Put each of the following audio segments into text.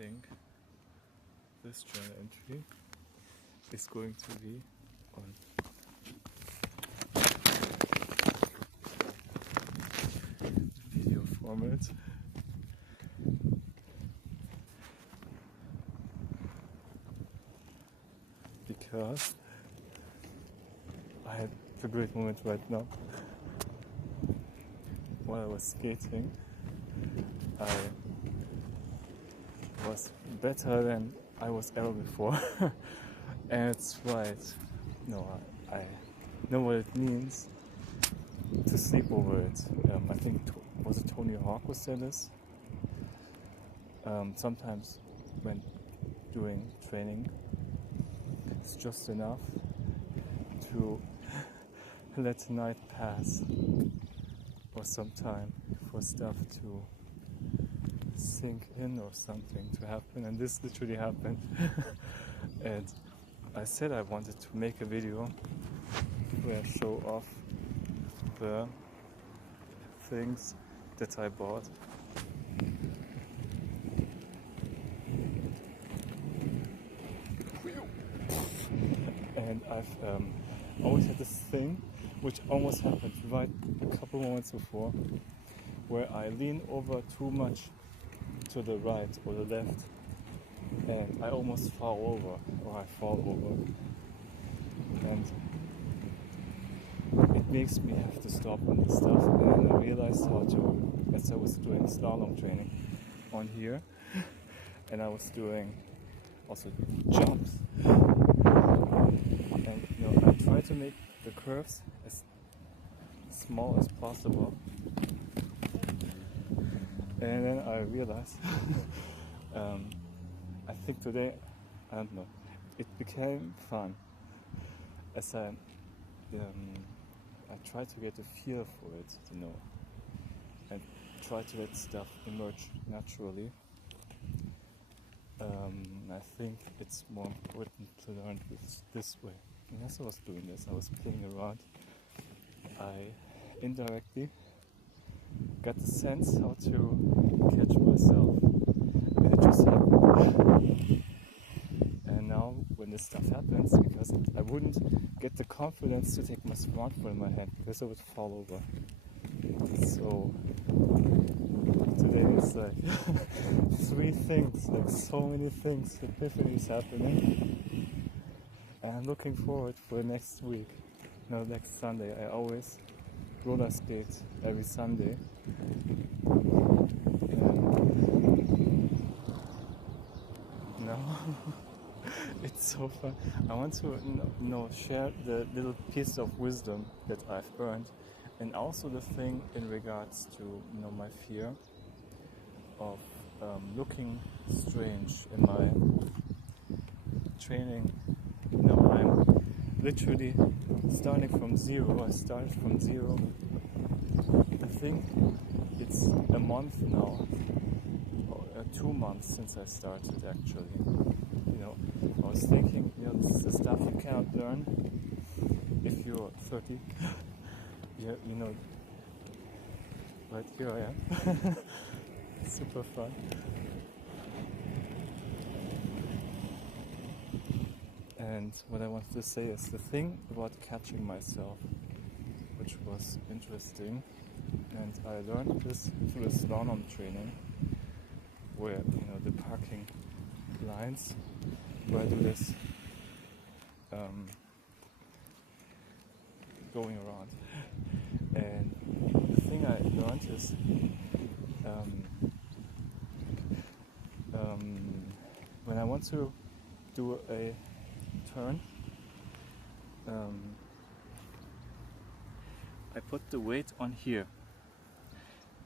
think this journal entry is going to be on video format. Because I had a great moment right now. While I was skating, I was better than I was ever before. And it's right. No, I know what it means to sleep over it. I think, was it Tony Hawk who said this? Sometimes when doing training, it's just enough to let the night pass or some time for stuff to sink in or something to happen, and this literally happened. And I said I wanted to make a video where I show off the things that I bought. And I've always had this thing, which almost happened right a couple moments before, where I lean over too much to the right or the left, and I almost fall over, or I fall over. And it makes me have to stop on this stuff, and I realized how to, as I was doing slalom training on here, and I was doing also jumps. And I try to make the curves as small as possible. And then I realized, I think today, I don't know, it became fun as I try to get a feel for it, and try to let stuff emerge naturally. I think it's more important to learn this way. And as I was doing this, I was playing around, I indirectly got the sense how to catch myself, and it just happened. And now when this stuff happens, because I wouldn't get the confidence to take my smartphone in my hand because I would fall over. So today it's like 3 things, like so many things, epiphanies happening. And I'm looking forward for the next week. Next Sunday. I always roller skate every Sunday. It's so fun. I want to share the little piece of wisdom that I've earned, and also the thing in regards to my fear of looking strange in my training. I'm literally starting from zero. I started from zero. I think it's a month now, or 2 months since I started actually. I was thinking, this is the stuff you cannot learn if you're 30. But here I am. Super fun. And what I wanted to say is the thing about catching myself, which was interesting, and I learned this through the slalom training, where the parking lines, where I do this going around. And the thing I learned is when I want to do a turn, I put the weight on here,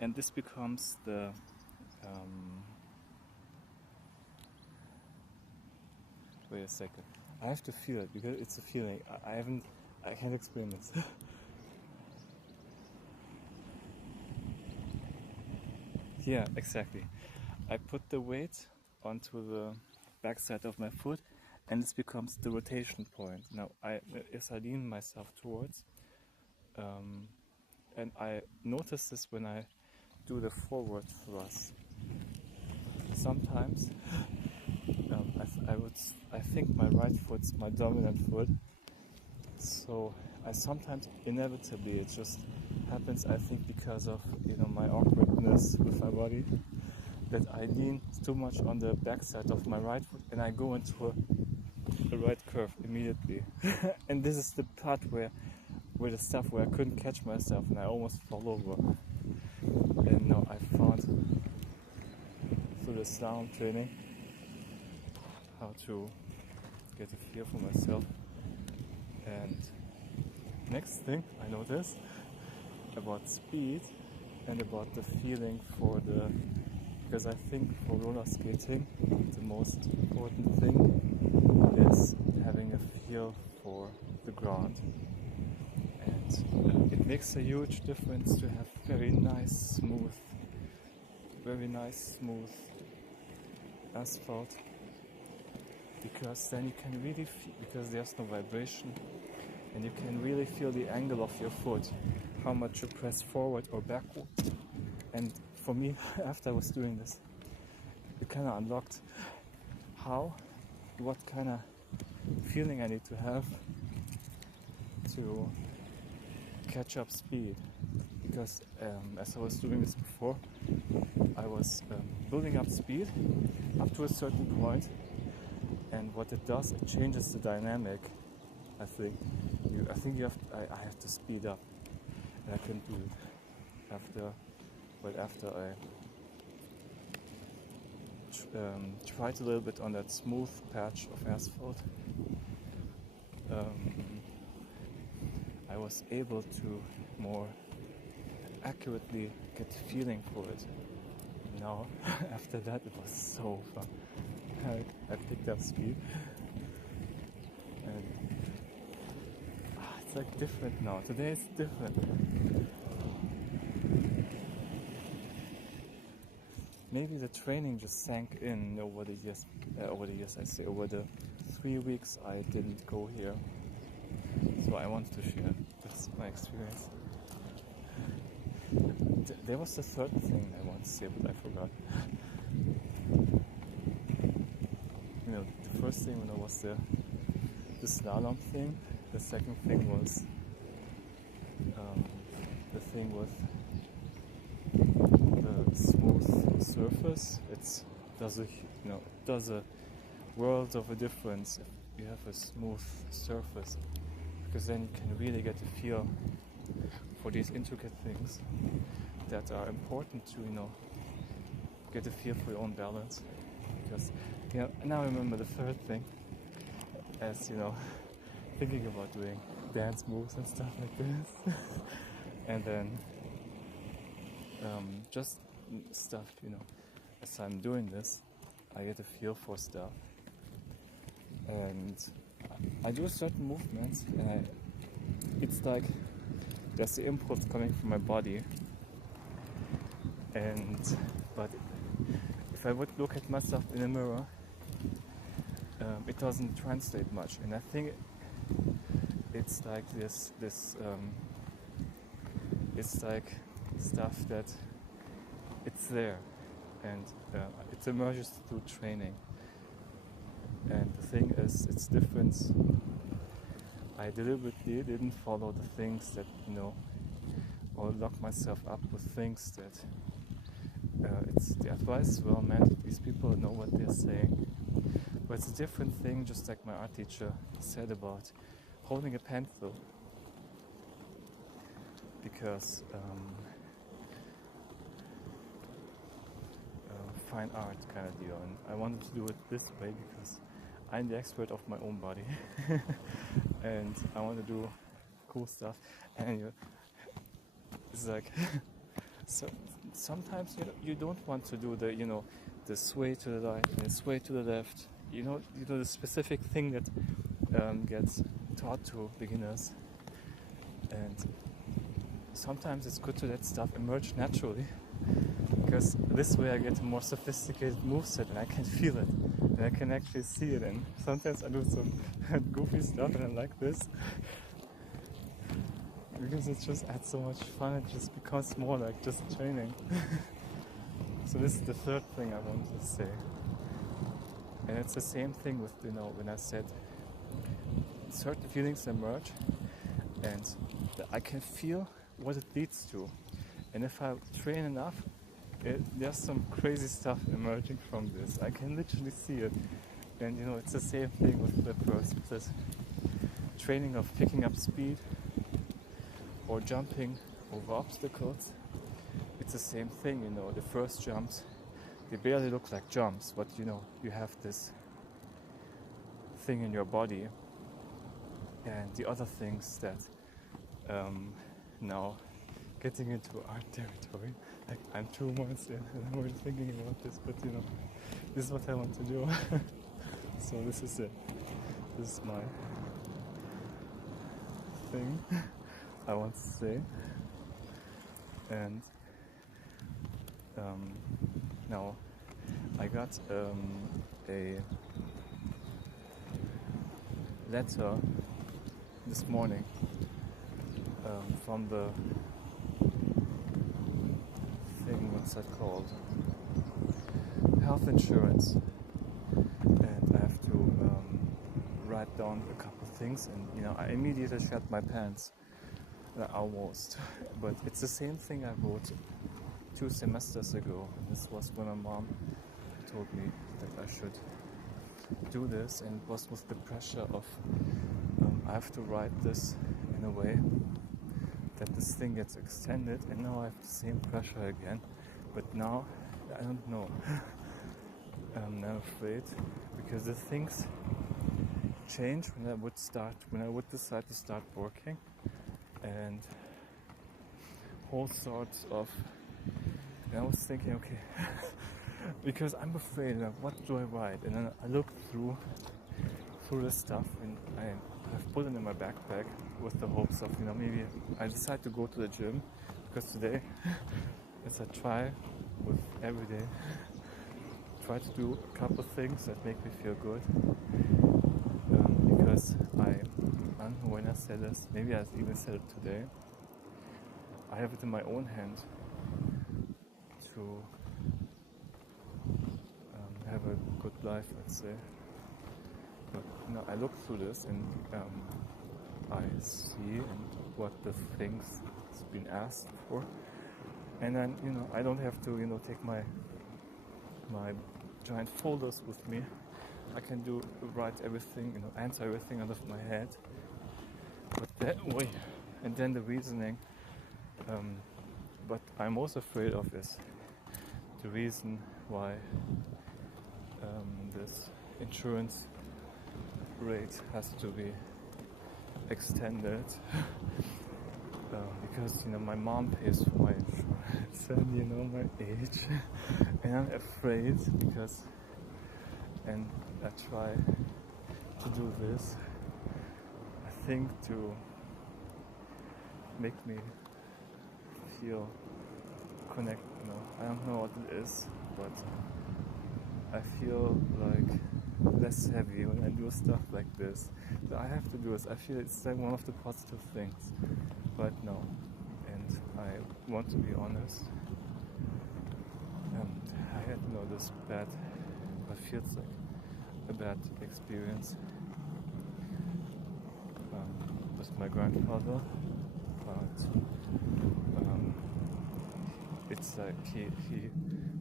and this becomes the wait a second, I have to feel it because it's a feeling. I can't explain this. Yeah, exactly. I put the weight onto the backside of my foot, and this becomes the rotation point. Now, as I lean myself towards, and I notice this when I do the forward thrust. sometimes I think my right foot's my dominant foot, so I sometimes inevitably, it just happens, I think, because of my awkwardness with my body, that I lean too much on the backside of my right foot and I go into a right curve immediately. And this is the part where the stuff where I couldn't catch myself and I almost fall over. And now I found through the slalom training how to get a feel for myself. And next thing I noticed about speed and about the feeling for because I think for roller skating the most important thing is having a feel for the ground. And it makes a huge difference to have very nice smooth asphalt, because then you can really feel, because there's no vibration, and you can really feel the angle of your foot, how much you press forward or backward. And for me, after I was doing this, it kind of unlocked what kind of feeling I need to have to catch up speed. Because as I was doing this before, I was building up speed up to a certain point, and what it does, it changes the dynamic. I think I have to speed up, and I can do it after I tried a little bit on that smooth patch of asphalt. I was able to more accurately get the feeling for it. Now, after that, it was so fun. I picked up speed, and it's like different now. Today it's different. Maybe the training just sank in over the years. Over the 3 weeks I didn't go here. So I wanted to share. That's my experience. There was the third thing I wanted to say, but I forgot. The first thing was the slalom thing. The second thing was the thing with the smooth surface. It does a world of a difference if you have a smooth surface, because then you can really get a feel for these intricate things that are important to get a feel for your own balance. Because now I remember the third thing as thinking about doing dance moves and stuff like this. And then just stuff, as I'm doing this, I get a feel for stuff, and I do certain movements, and it's like there's the impulse coming from my body, but if I would look at myself in a mirror, it doesn't translate much, and I think it's like this it's like stuff that it's there, and it emerges through training. And the thing is, it's different. I deliberately didn't follow the things that or lock myself up with things that it's the advice is well meant. These people know what they're saying, but it's a different thing. Just like my art teacher said about holding a pencil, because fine art kind of deal, and I wanted to do it this way because I'm the expert of my own body and I want to do cool stuff. And it's like so sometimes you don't want to do the sway to the right and the sway to the left, the specific thing that gets taught to beginners, and sometimes it's good to let stuff emerge naturally, because this way I get a more sophisticated moveset and I can feel it and I can actually see it. And sometimes I do some goofy stuff and I like this because it just adds so much fun. It just becomes more like just training. So this is the third thing I want to say. And it's the same thing with, when I said certain feelings emerge and I can feel what it leads to. And if I train enough, there's some crazy stuff emerging from this. I can literally see it. And it's the same thing with the first, with this training of picking up speed or jumping over obstacles. It's the same thing, the first jumps, they barely look like jumps, but you have this thing in your body, and the other things that now getting into art territory, like I'm 2 months in and I'm already thinking about this, but this is what I want to do. So this is it. This is my thing I want to say. And now I got a letter this morning from the thing, what's that called? Health insurance. And I have to write down a couple things, and I immediately shat my pants. Almost. But it's the same thing I wrote 2 semesters ago. This was when my mom told me that I should do this, and it was with the pressure of I have to write this in a way that this thing gets extended, and now I have the same pressure again. But now I don't know. I'm now afraid because the things change when I would decide to start working, and all sorts of. And I was thinking, okay, because I'm afraid, what do I write? And then I looked through the stuff, and I've put it in my backpack with the hopes of, maybe I decide to go to the gym, because today, as I try with every day, try to do a couple of things that make me feel good, because I don't know when I said this, maybe I even said it today, I have it in my own hand to have a good life, let's say. But I look through this, and I see what the things has been asked for, and then I don't have to take my giant folders with me. I can write everything, answer everything out of my head. But that way, and then the reasoning. But I'm most afraid of is the reason why this insurance rate has to be extended, because my mom pays for my insurance and my age, and I'm afraid because, and I try to do this, I think, to make me feel connect. I don't know what it is, but I feel like less heavy when I do stuff like this. So I have to do this. I feel it's like one of the positive things, but no. And I want to be honest. And I had this bad, what feels like a bad experience with my grandfather, but it's like he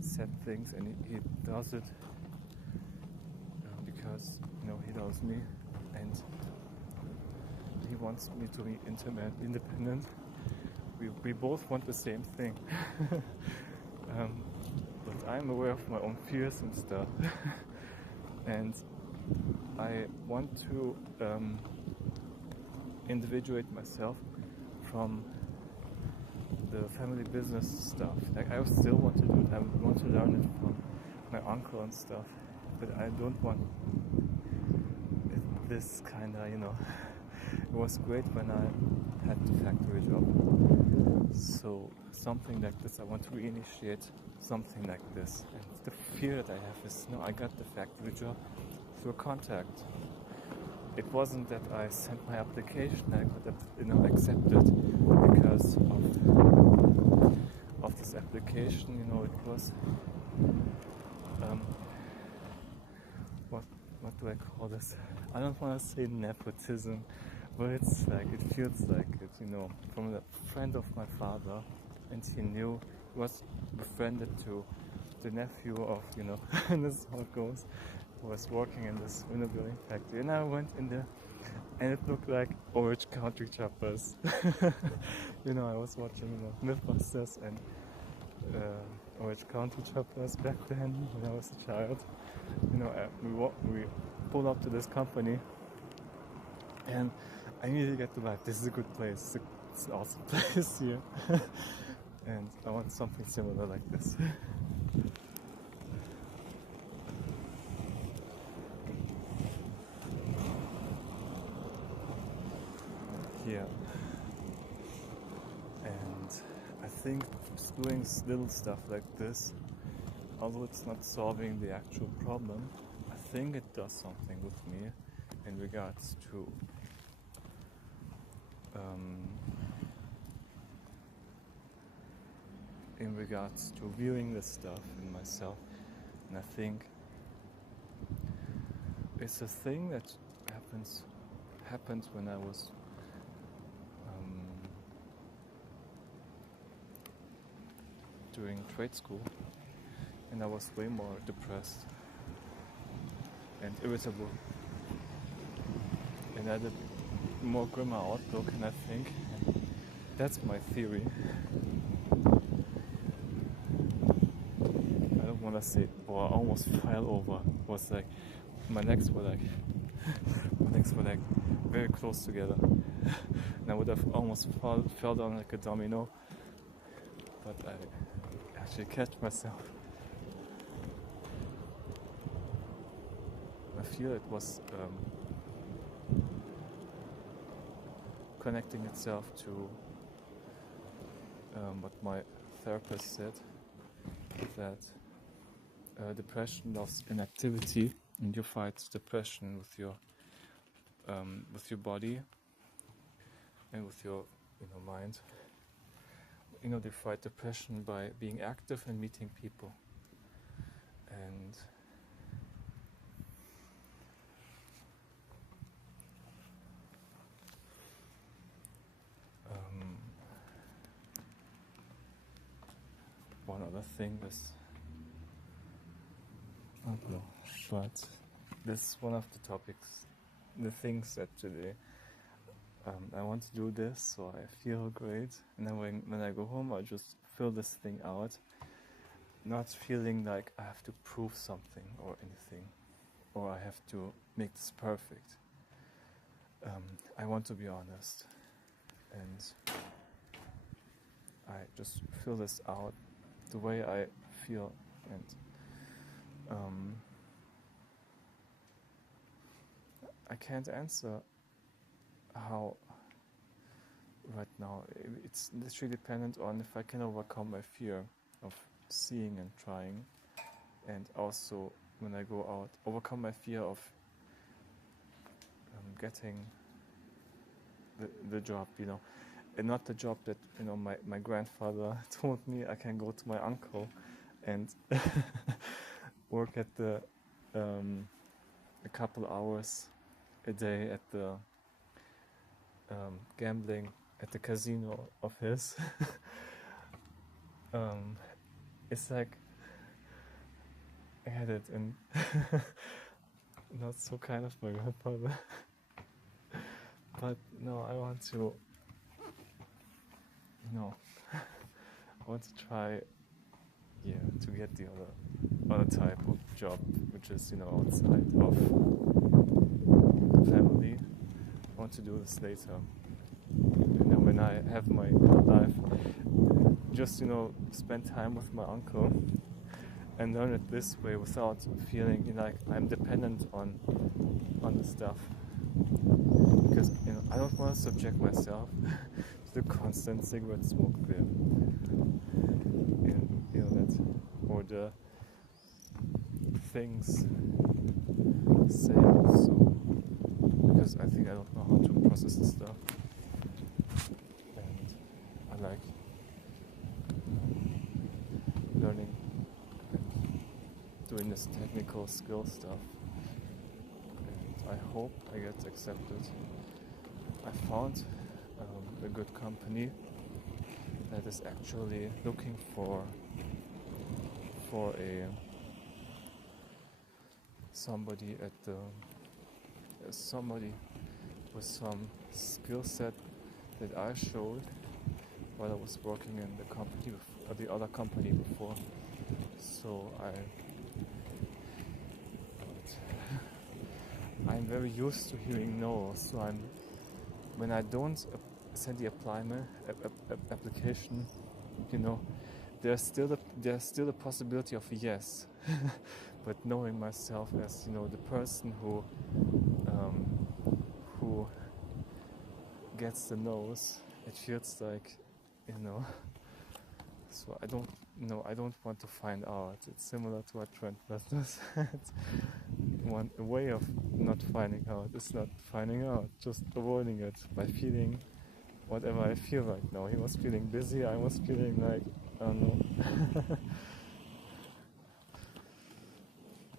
said things, and he does it because he loves me, and he wants me to be independent. We both want the same thing, but I'm aware of my own fears and stuff, and I want to individuate myself from the family business stuff. Like, I still want to do it. I want to learn it from my uncle and stuff, but I don't want this kind of, it was great when I had the factory job. So something like this, I want to reinitiate something like this. And the fear that I have is, I got the factory job through a contact. It wasn't that I sent my application, I got accepted because of this application. It was um, what do I call this? I don't want to say nepotism, but it's like, it feels like it, from a friend of my father, and he was befriended to the nephew of, and this is how it goes, who was working in this window building factory, and I went in there, and it looked like Orange Country Choppers. I was watching, Mythbusters and Orange Country Choppers back then when I was a child. We pulled up to this company, and I immediately get the vibe, this is a good place, it's an awesome place here. And I want something similar like this. Here. And I think just doing little stuff like this, although it's not solving the actual problem, I think it does something with me in regards to viewing this stuff in myself. And I think it's a thing that happened when I was during trade school, and I was way more depressed and irritable, and I had a more grimmer outlook, and I think that's my theory. I don't want to say, I almost fell over. It was like my legs were like very close together, and I would have almost fell down like a domino, but I actually catch myself. I feel it was connecting itself to what my therapist said, that depression loves inactivity, and you fight depression with your body and with your mind. They fight depression by being active and meeting people. And one other thing is, I don't know, but this is one of the topics, the things that today I want to do this, so I feel great, and then when I go home, I just fill this thing out, not feeling like I have to prove something or anything, or I have to make this perfect. I want to be honest, and I just fill this out the way I feel, and I can't answer how right now. It's literally dependent on if I can overcome my fear of seeing and trying, and also when I go out, overcome my fear of getting the job, and not the job that my grandfather told me I can go to my uncle and work at a couple hours a day at the gambling at the casino of his. It's like I had it, and not so kind of my grandfather. But no, I want to, I want to try, to get the other type of job, which is, outside of family. I want to do this later. When I have my life, just, spend time with my uncle and learn it this way without feeling like I'm dependent on the stuff. Because, I don't want to subject myself to the constant cigarette smoke there. Or the things say so, because I think I don't know how to process the stuff, and I like learning and doing this technical skill stuff. And I hope I get accepted. I found a good company that is actually looking for a somebody with some skill set that I showed while I was working in the company the other company before. So I'm very used to hearing no. So when I don't send the application, there's still the possibility of a yes. But knowing myself as the person who gets the no's, it feels like So I don't want to find out. It's similar to what Trent Reznor said. A way of not finding out is not finding out, just avoiding it by feeling whatever I feel right now. He was feeling busy, I was feeling like, I don't know.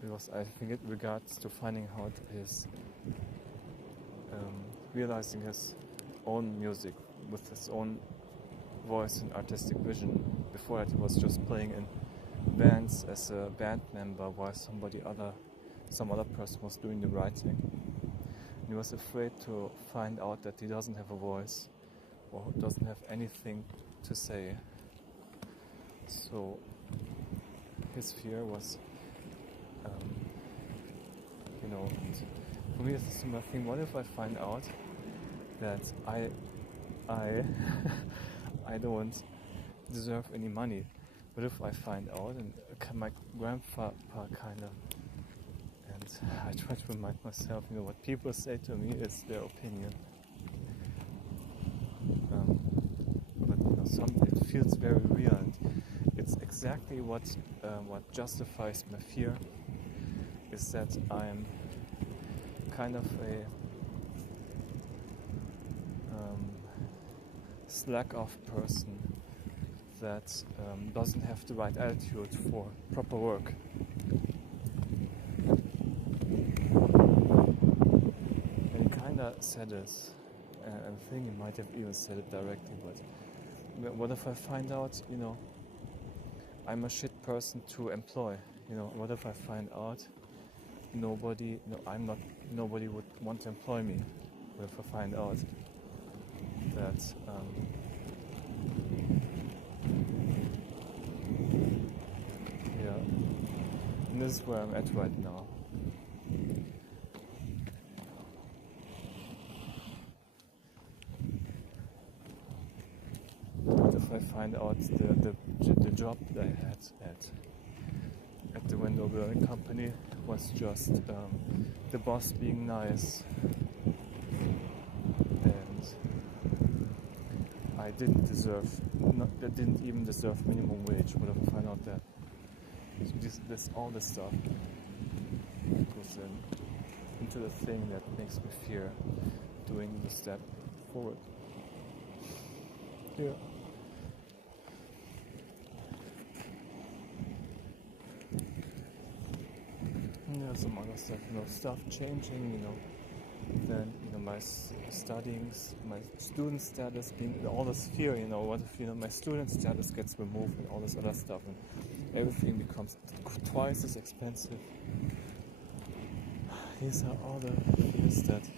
Because I think it regards to finding out his realizing his own music with his own voice and artistic vision. Before that he was just playing in bands as a band member while some other person was doing the writing. And he was afraid to find out that he doesn't have a voice or doesn't have anything to say. So his fear was for me it's a similar thing. What if I find out that I I don't deserve any money? What if I find out and my grandfather kind of, and I try to remind myself, what people say to me is their opinion. But it feels very real, and it's exactly what justifies my fear. Is that I'm kind of a slack-off person that doesn't have the right attitude for proper work. And he kind of said this, and I think he might have even said it directly, but what if I find out, I'm a shit person to employ? What if I find out nobody would want to employ me? What if I find out that and this is where I'm at right now. What if I find out the job that I had at the window building company was just the boss being nice, and I didn't even deserve minimum wage. What if I find out that? So all this stuff goes into the thing that makes me fear doing the step forward. Yeah. Some other stuff, stuff changing, then, my studyings, my student status being, all this fear, what if, my student status gets removed and all this other stuff, and everything becomes twice as expensive. These are all the fears that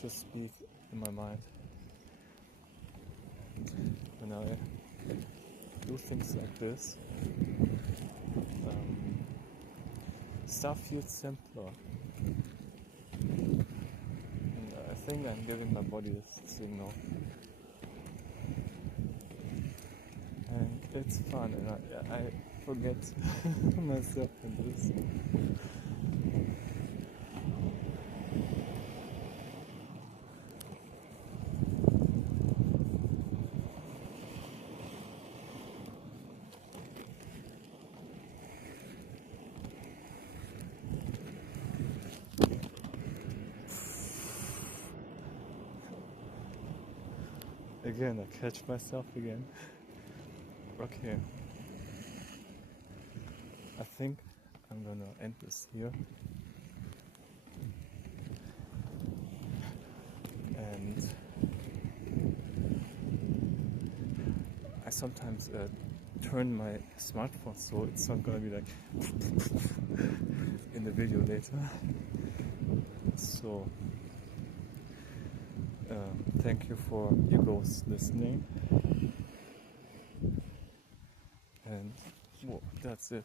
just speak in my mind. When I do things like this, stuff feels simpler. And I think I'm giving my body this signal. And it's fun, and I forget myself in this. Again, I catch myself again. Okay. I think I'm gonna end this here. And I sometimes turn my smartphone so it's not gonna be like in the video later. So thank you for you guys listening, and well, that's it.